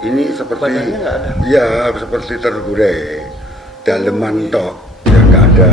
Ini seperti badannya nggak ada. Ya seperti terburai, daleman tok, ya nggak ada.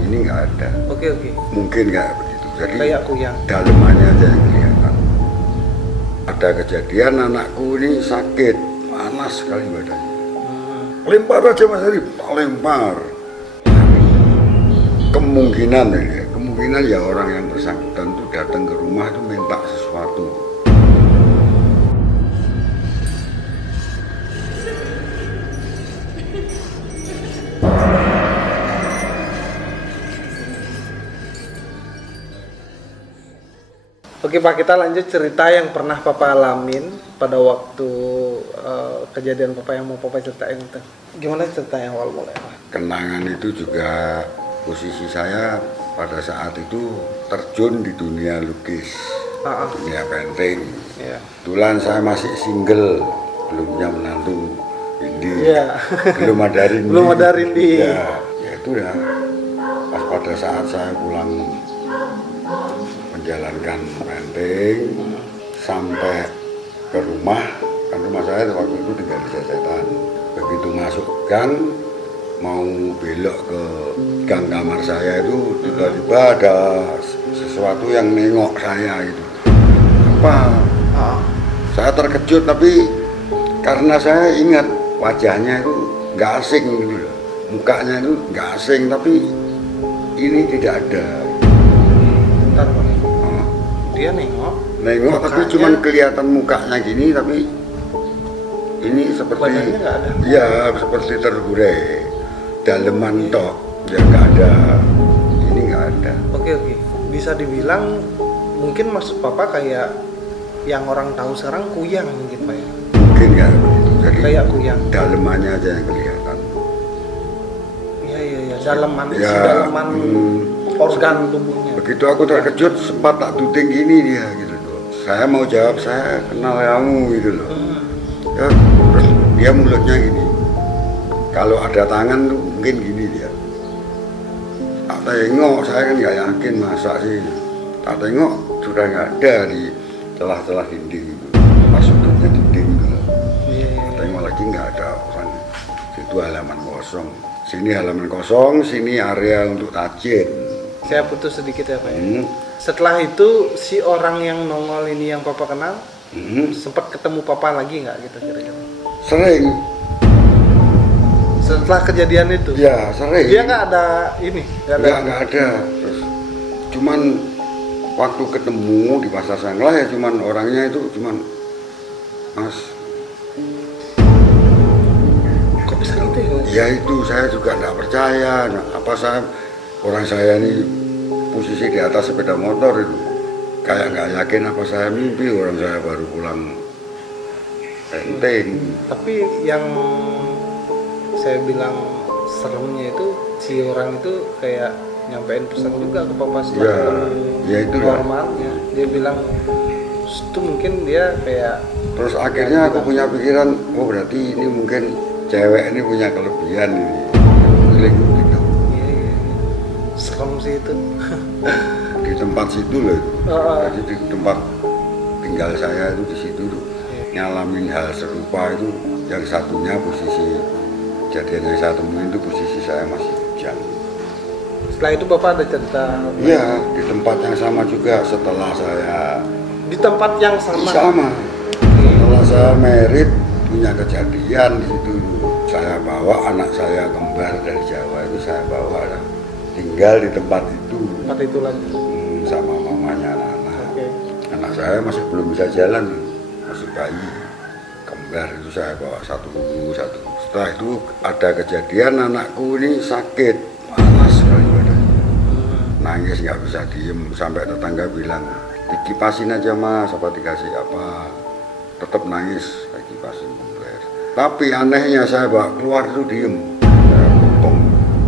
Ini nggak ada. Oke. Mungkin nggak begitu. Jadi Kayak kuyang. dalemannya aja yang kelihatan. Ada kejadian anakku ini sakit, panas sekali badannya. Lempar aja Mas Arif, lempar. Kemungkinan ya orang yang bersangkutan itu datang ke rumah itu minta sesuatu. Oke Pak, kita lanjut cerita yang pernah Papa alamin pada waktu kejadian Papa yang mau Papa ceritain itu. Gimana cerita yang awal mulai Pak? Kenangan itu juga posisi saya pada saat itu terjun di dunia lukis, dunia painting. Iya. Kebetulan saya masih single, belum punya menantu Indi, Iya. belum ada Rindi. Belum ada Rindi. Ya itu ya. Pas pada saat saya pulang menjalankan painting sampai ke rumah, kan rumah saya waktu itu tinggal di Jasetan. Begitu masuk gang, mau belok ke gang kamar saya itu tiba-tiba ada sesuatu yang nengok saya gitu. Apa? Saya terkejut, tapi karena saya ingat wajahnya itu nggak asing gitu loh. Mukanya itu nggak asing, tapi ini tidak ada. Bentar Pak. Dia nengok Tapi cuman kelihatan mukanya gini, tapi ini seperti badannya nggak ada. Ya seperti terburai, daleman tok, ya nggak ada. Ini nggak ada. Oke. Bisa dibilang mungkin maksud Papa kayak yang orang tahu sekarang kuyang mungkin Pak ya. Mungkin ya begitu. Jadi Kayak kuyang. dalemannya aja yang kelihatan. Iya. Daleman, Ya, daleman organ tubuhnya. Begitu aku terkejut, sempat tak tuting gini dia gitu loh. Saya mau jawab, saya kenal kamu gitu loh. Ya, terus dia mulutnya gini. Kalau ada tangan tuh mungkin gini dia. Tak tengok, saya kan nggak yakin masa sih. Tak tengok sudah nggak ada di celah-celah dinding itu. Pas sudutnya dinding gitu loh. Iya. Tak tengok lagi nggak ada orang. Situ halaman kosong. Sini halaman kosong, sini area untuk tajin. Saya putus sedikit ya Pak ya. Setelah itu si orang yang nongol ini yang Papa kenal sempat ketemu Papa lagi nggak gitu kira-kira? Sering. Setelah kejadian itu? Ya sering. Dia nggak ada ini? Nggak ada. Terus cuman waktu ketemu di pasar Sanglah ya cuman orangnya itu cuman Mas. Kok bisa gitu ya? Ya itu saya juga nggak percaya. Nah, apa orang saya ini posisi di atas sepeda motor itu kayak nggak yakin apa saya mimpi, orang saya baru pulang painting. Tapi yang saya bilang seremnya itu si orang itu kayak nyampein pesan juga ke Papa setelah ya itu normalnya. Dia bilang itu mungkin dia kayak terus akhirnya aku punya pikiran, oh berarti ini mungkin cewek ini punya kelebihan ini. Gitu. Iya. Serem sih itu. Di tempat situ loh itu. Jadi di tempat tinggal saya itu di situ tuh. Ngalamin hal serupa itu, yang satunya posisi kejadian yang saya temuin itu posisi saya masih hujan. Setelah itu Bapak ada cerita? Iya, di tempat yang sama juga setelah saya Di tempat yang sama? Sama. Setelah saya merit punya kejadian di situ. Saya bawa anak saya kembar dari Jawa itu, saya bawa tinggal di tempat itu. Tempat itu lagi? Sama mamanya anak-anak. Okay. Anak saya masih belum bisa jalan, masih bayi. Kembar itu saya bawa satu. Setelah itu ada kejadian anakku ini sakit, panas sekali badannya. Nangis nggak bisa diem, sampai tetangga bilang, dikipasin aja Mas, apa dikasih apa. Tetap nangis, saya kipasin. Tapi anehnya saya bawa keluar itu diem. Saya potong.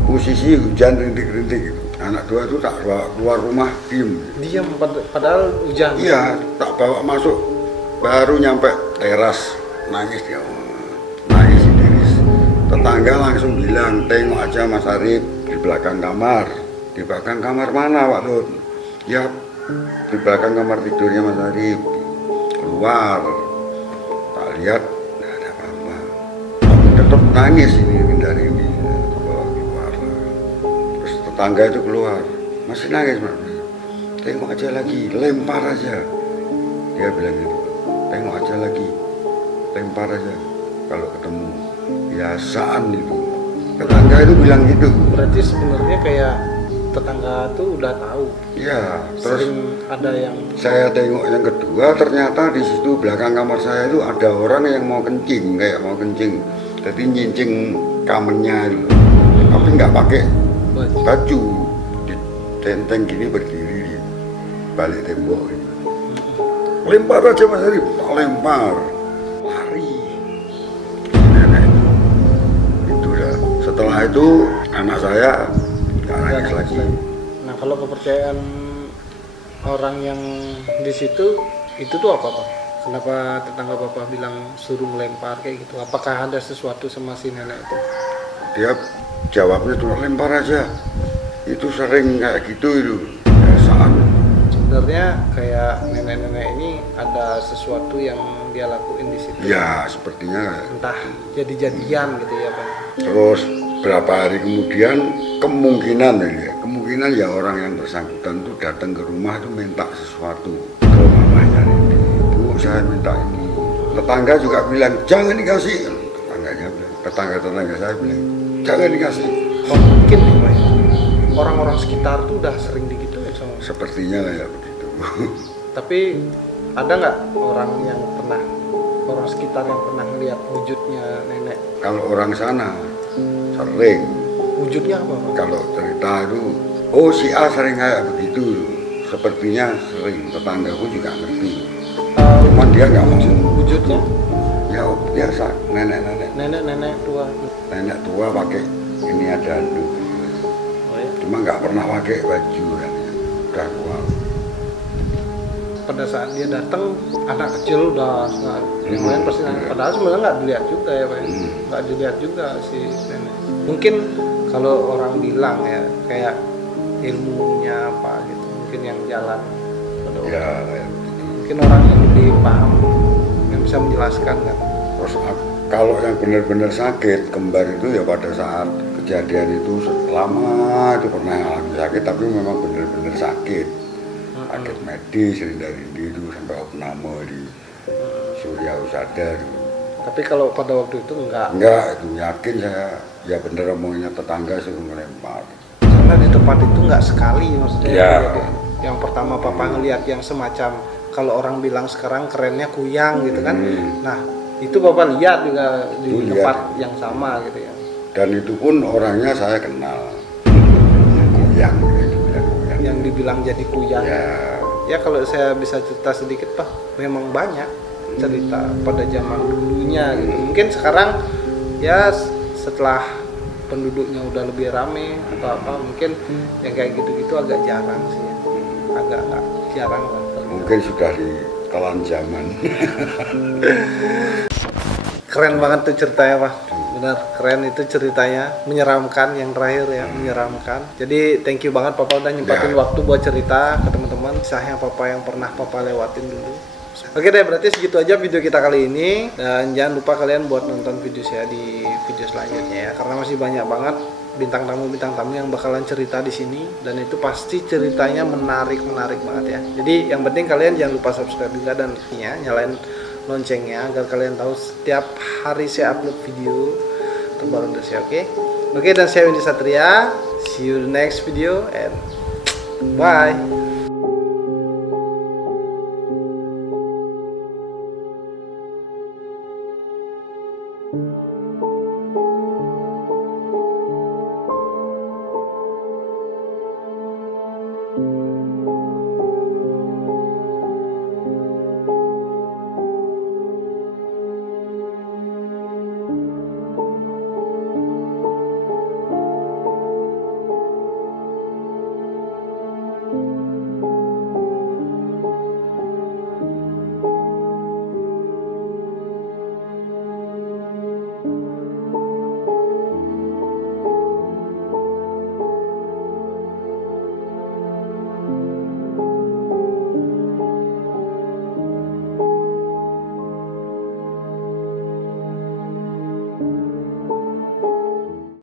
Posisi hujan rintik-rintik gitu. Anak dua itu tak bawa keluar rumah diem. Diem padahal hujan? Iya, tak bawa masuk. Baru nyampe teras, nangis dia. Nangis iris. Tetangga langsung bilang, tengok aja Mas Arif di belakang kamar. Di belakang kamar mana Pak Lut? Ya, di belakang kamar tidurnya Mas Arif. Keluar. Tak lihat, nangis ini dari ini bawa keluar. Terus tetangga itu keluar, masih nangis Mas. Tengok aja lagi, lempar aja. Dia bilang gitu, tengok aja lagi, lempar aja. Kalau ketemu biasaan itu. Tetangga itu bilang gitu. Berarti sebenarnya kayak tetangga tuh udah tahu. Iya, terus Sering ada yang saya tengok yang kedua, ternyata di situ belakang kamar saya itu ada orang yang mau kencing, kayak mau kencing. Jadi nyincing kamennya itu, tapi nggak pakai baju, di tenteng gini berdiri di balik tembok itu. Lempar aja Mas Ari, lempar, lari. Nenek itu dah. Setelah itu anak saya nggak nangis lagi. Nah, kalau kepercayaan orang yang di situ itu tuh apa Pak? Kenapa tetangga Bapak bilang suruh melempar kayak gitu? Apakah ada sesuatu sama si nenek itu? Dia jawabnya tuh lempar aja. Itu sering kayak gitu itu. Biasaan. Sebenarnya kayak nenek-nenek ini ada sesuatu yang dia lakuin di situ. Ya, sepertinya. Entah jadi-jadian gitu ya Pak. Terus berapa hari kemudian kemungkinan ya orang yang bersangkutan tuh datang ke rumah tuh minta sesuatu ke mamanya ini. Bu, saya minta ini. Tetangga juga bilang jangan dikasih. Tetangga saya bilang jangan dikasih. Oh, mungkin nih Pak, orang-orang sekitar tuh udah sering digituin sama. Sepertinya kayak begitu. Tapi ada nggak orang sekitar yang pernah melihat wujudnya nenek? Kalau orang sana sering. Wujudnya apa Pak? Kalau cerita itu, oh si A sering kayak begitu. Sepertinya sering. Tetanggaku juga ngerti. Cuman dia nggak mau. Wujudnya? Ya biasa nenek-nenek. Nenek tua. Nenek tua pakai ini ada handuk. Oh, ya? Cuma nggak pernah pakai baju kan. Udah tua. Pada saat dia datang, anak kecil udah lumayan pasti. Padahal sebenarnya nggak dilihat juga ya Pak. Nggak dilihat juga si nenek. Mungkin kalau orang bilang ya kayak ilmunya apa gitu, mungkin yang jalan pada Ya kayak begitu. mungkin orang yang lebih paham yang bisa menjelaskan kan. Terus kalau yang benar-benar sakit kembar itu ya pada saat kejadian itu lama itu pernah alami sakit tapi memang benar-benar sakit. Sakit medis dari itu sampai opname di Surya Usada itu. Tapi kalau pada waktu itu enggak, Enggak, itu yakin saya ya bener omongnya tetangga suruh melempar. karena di tempat itu enggak sekali maksudnya. Iya. kejadian. Yang pertama Papa ngelihat yang semacam kalau orang bilang sekarang kerennya kuyang gitu kan. Nah, itu Bapak lihat juga di Itu tempat lihat. yang sama gitu ya. Dan itu pun orangnya saya kenal. Kuyang, kuyang. Yang dibilang jadi kuyang. Ya kalau saya bisa cerita sedikit Pak, memang banyak cerita pada zaman dulunya gitu. Mungkin sekarang ya setelah penduduknya udah lebih rame atau apa, mungkin yang kayak gitu-gitu agak jarang sih ya. Agak jarang lah. Mungkin sudah ditelan zaman. Keren banget tuh ceritanya Pak. Benar, keren itu ceritanya, menyeramkan yang terakhir ya, menyeramkan. Jadi thank you banget Papa udah nyempatin waktu buat cerita ke teman-teman kisahnya Papa yang pernah Papa lewatin dulu. Oke deh, berarti segitu aja video kita kali ini, dan jangan lupa kalian buat nonton video saya di video selanjutnya ya, karena masih banyak banget bintang tamu yang bakalan cerita di sini, dan itu pasti ceritanya menarik banget ya. Jadi yang penting kalian jangan lupa subscribe juga dan nyalain loncengnya agar kalian tahu setiap hari saya upload video terbaru dari saya. Oke, dan saya Windy Satria. See you the next video and bye.